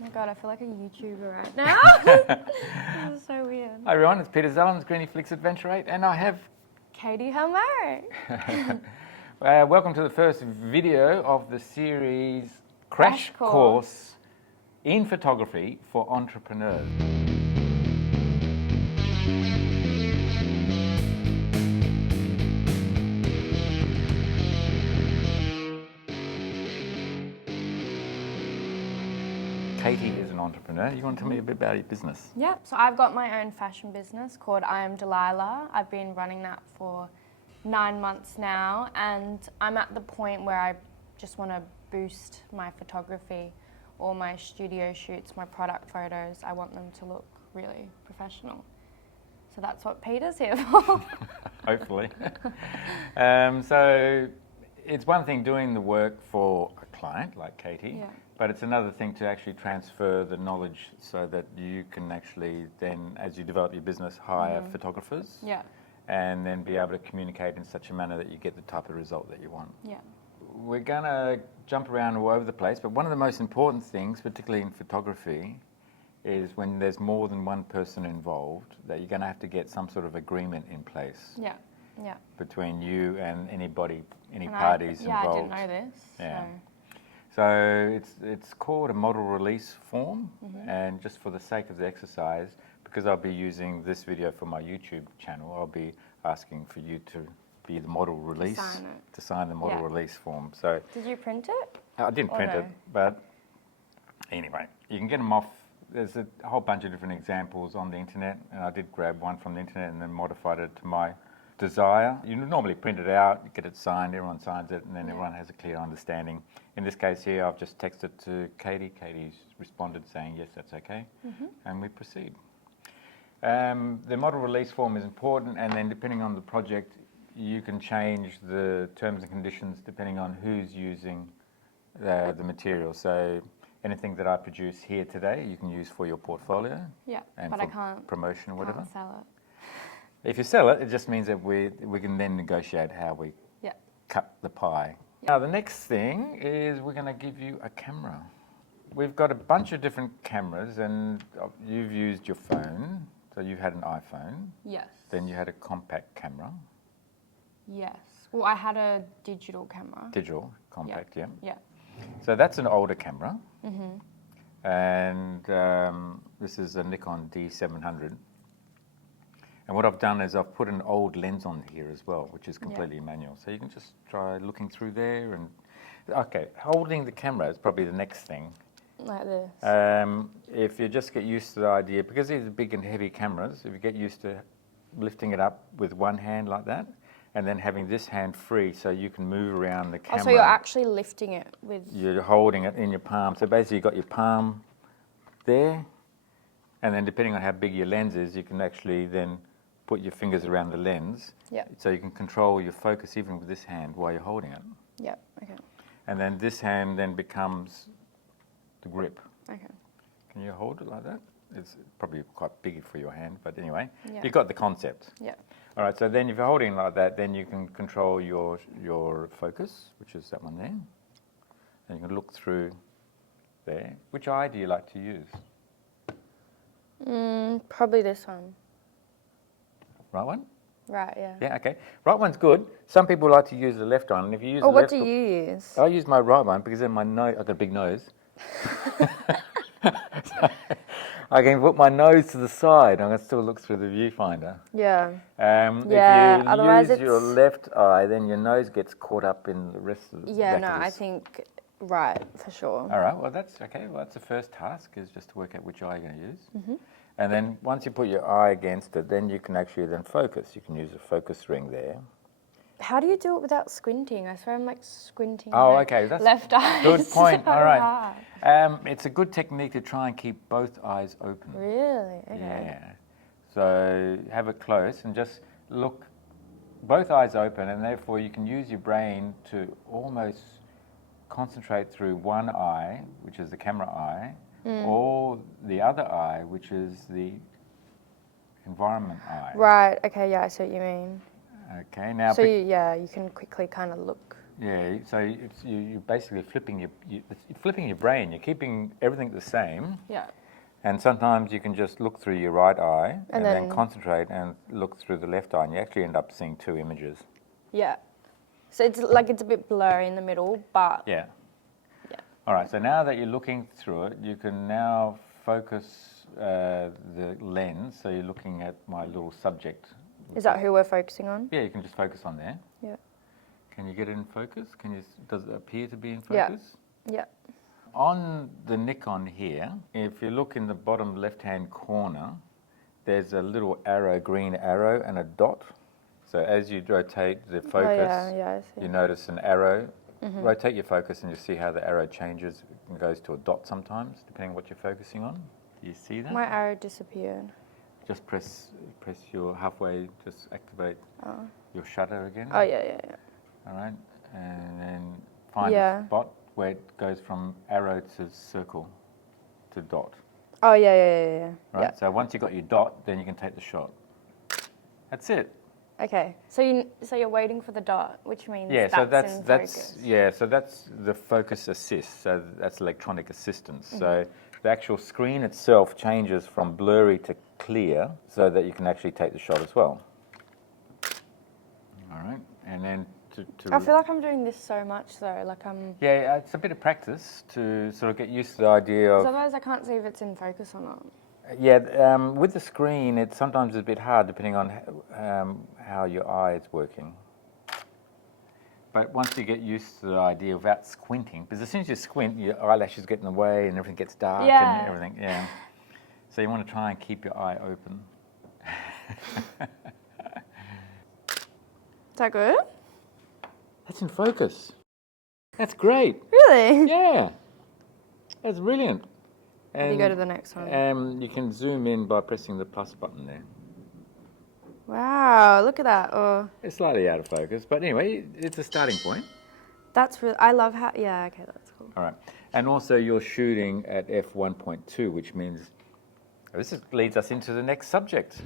Oh my god, I feel like a YouTuber right now. This is so weird. Hi everyone, it's Peter Zellen's Griniflix Adventure 8 and I have... Catie, hello. welcome to the first video of the series Crash Course in Photography for Entrepreneurs. Catie is an entrepreneur. You want to tell me a bit about your business? Yeah, so I've got my own fashion business called Am Delilah. I've been running that for 9 months now, and I'm at the point where I just want to boost my photography, all my studio shoots, my product photos. I want them to look really professional. So that's what Peter's here for. Hopefully. So it's one thing doing the work for a client like Catie, Yeah. but it's another thing to actually transfer the knowledge so that you can actually then, as you develop your business, hire photographers. Yeah. And then be able to communicate in such a manner that you get the type of result that you want. Yeah. We're going to jump around all over the place, but one of the most important things, particularly in photography, is when there's more than one person involved, that you're going to have to get some sort of agreement in place. Yeah. Yeah. Between you and anybody, any And parties I involved. didn't know this. Yeah. So it's called a model release form, and just for the sake of the exercise, because I'll be using this video for my YouTube channel, I'll be asking for you to be the model release, to sign the model release form. So Did you print it? I didn't print it, but anyway, you can get them off. There's a whole bunch of different examples on the internet, and I did grab one from the internet and then modified it to my desire. You normally print it out, you get it signed, everyone signs it, and then everyone has a clear understanding. In this case here, I've just texted to Catie. Catie's responded saying, yes, that's okay, and we proceed. The model release form is important, and then depending on the project, you can change the terms and conditions depending on who's using the material. So anything that I produce here today, you can use for your portfolio. Yeah, and but for I can't promotion or whatever. Can't sell it. If you sell it, it just means that we can then negotiate how we cut the pie. Now the next thing is we're going to give you a camera. We've got a bunch of different cameras, and you've used your phone. So you had an iPhone. Yes. Then you had a compact camera. Yes. Well, I had a digital camera. Digital, compact, yeah. Yeah. So that's an older camera. And this is a Nikon D700. And what I've done is I've put an old lens on here as well, which is completely manual. So you can just try looking through there. And okay, holding the camera is probably the next thing. Like this. If you just get used to the idea, because these are big and heavy cameras, if you get used to lifting it up with one hand like that, and then having this hand free so you can move around the camera. Oh, so you're actually lifting it with... You're holding it in your palm. So basically you've got your palm there, and then depending on how big your lens is, you can actually then put your fingers around the lens. Yeah. So you can control your focus even with this hand while you're holding it. Yeah, okay. And then this hand then becomes the grip. Okay. Can you hold it like that? It's probably quite big for your hand, but anyway, Yeah. you've got the concept. Yeah. All right, so then if you're holding it like that, then you can control your focus, which is that one there. And you can look through there. Which eye do you like to use? Probably this one. Right one? Right, yeah. Yeah, okay. Right one's good. Some people like to use the left one, and if you use the what left do you use? I use my right one because then my nose, I've got a big nose. I can put my nose to the side and I can still look through the viewfinder. Yeah. If you otherwise use your left eye, then your nose gets caught up in the rest of the back of I this. think right, for sure. All right, well that's okay. Well, that's the first task, is just to work out which eye you're going to use. And then once you put your eye against it, then you can actually then focus. You can use a focus ring there. How do you do it without squinting? I swear I'm like squinting. Oh, okay. That's left eye. good point. So all right. hard. It's a good technique to try and keep both eyes open. Really? Okay. Yeah. So have it close and just look, both eyes open, and therefore you can use your brain to almost concentrate through one eye, which is the camera eye, or the other eye, which is the environment eye. Right, okay, yeah, I see what you mean. Okay, now... So, you can quickly kind of look Yeah, so you're basically flipping your brain. You're keeping everything the same. Yeah. And sometimes you can just look through your right eye and then then concentrate and look through the left eye, and you actually end up seeing two images. Yeah. So it's like it's a bit blurry in the middle, but Yeah. yeah. All right, so now that you're looking through it, you can now focus the lens. So you're looking at my little subject. Is that who we're focusing on? Yeah, you can just focus on there. Yeah. Can you get it in focus? Does it appear to be in Yeah. focus? Yeah. On the Nikon here, if you look in the bottom left-hand corner, there's a little arrow, green arrow, and a dot. So as you rotate the focus, I see. you notice an arrow. Rotate your focus and you see how the arrow changes and goes to a dot sometimes, depending on what you're focusing on. Do you see that? My arrow disappeared. Just press your halfway, just activate your shutter again. Oh, yeah. All right, and then find Yeah. a spot where it goes from arrow to circle to dot. Oh, yeah. Right. Yeah. So once you got your dot, then you can take the shot. That's it. Okay. So you're waiting for the dot, which means Yeah. So that's in focus. yeah. So that's the focus assist. So that's electronic assistance. So the actual screen itself changes from blurry to clear, so that you can actually take the shot as well. All right, and then to I feel like I'm doing this so much though. Like I'm. yeah, it's a bit of practice to sort of get used to the idea of. Otherwise, I can't see if it's in focus or not. Yeah, with the screen, it's sometimes a bit hard depending on how your eye is working. But once you get used to the idea without squinting, because as soon as you squint, your eyelashes get in the way and everything gets dark Yeah. and everything. Yeah. So you want to try and keep your eye open. Is that good? That's in focus. That's great. Really? Yeah. That's brilliant. How do you go to the next one? You can zoom in by pressing the plus button there. Wow, look at that. Oh, It's slightly out of focus, but anyway, it's a starting point. that's really. I love how. Yeah. Okay, that's cool. All right. And also you're shooting at f1.2, which means leads us into the next subject.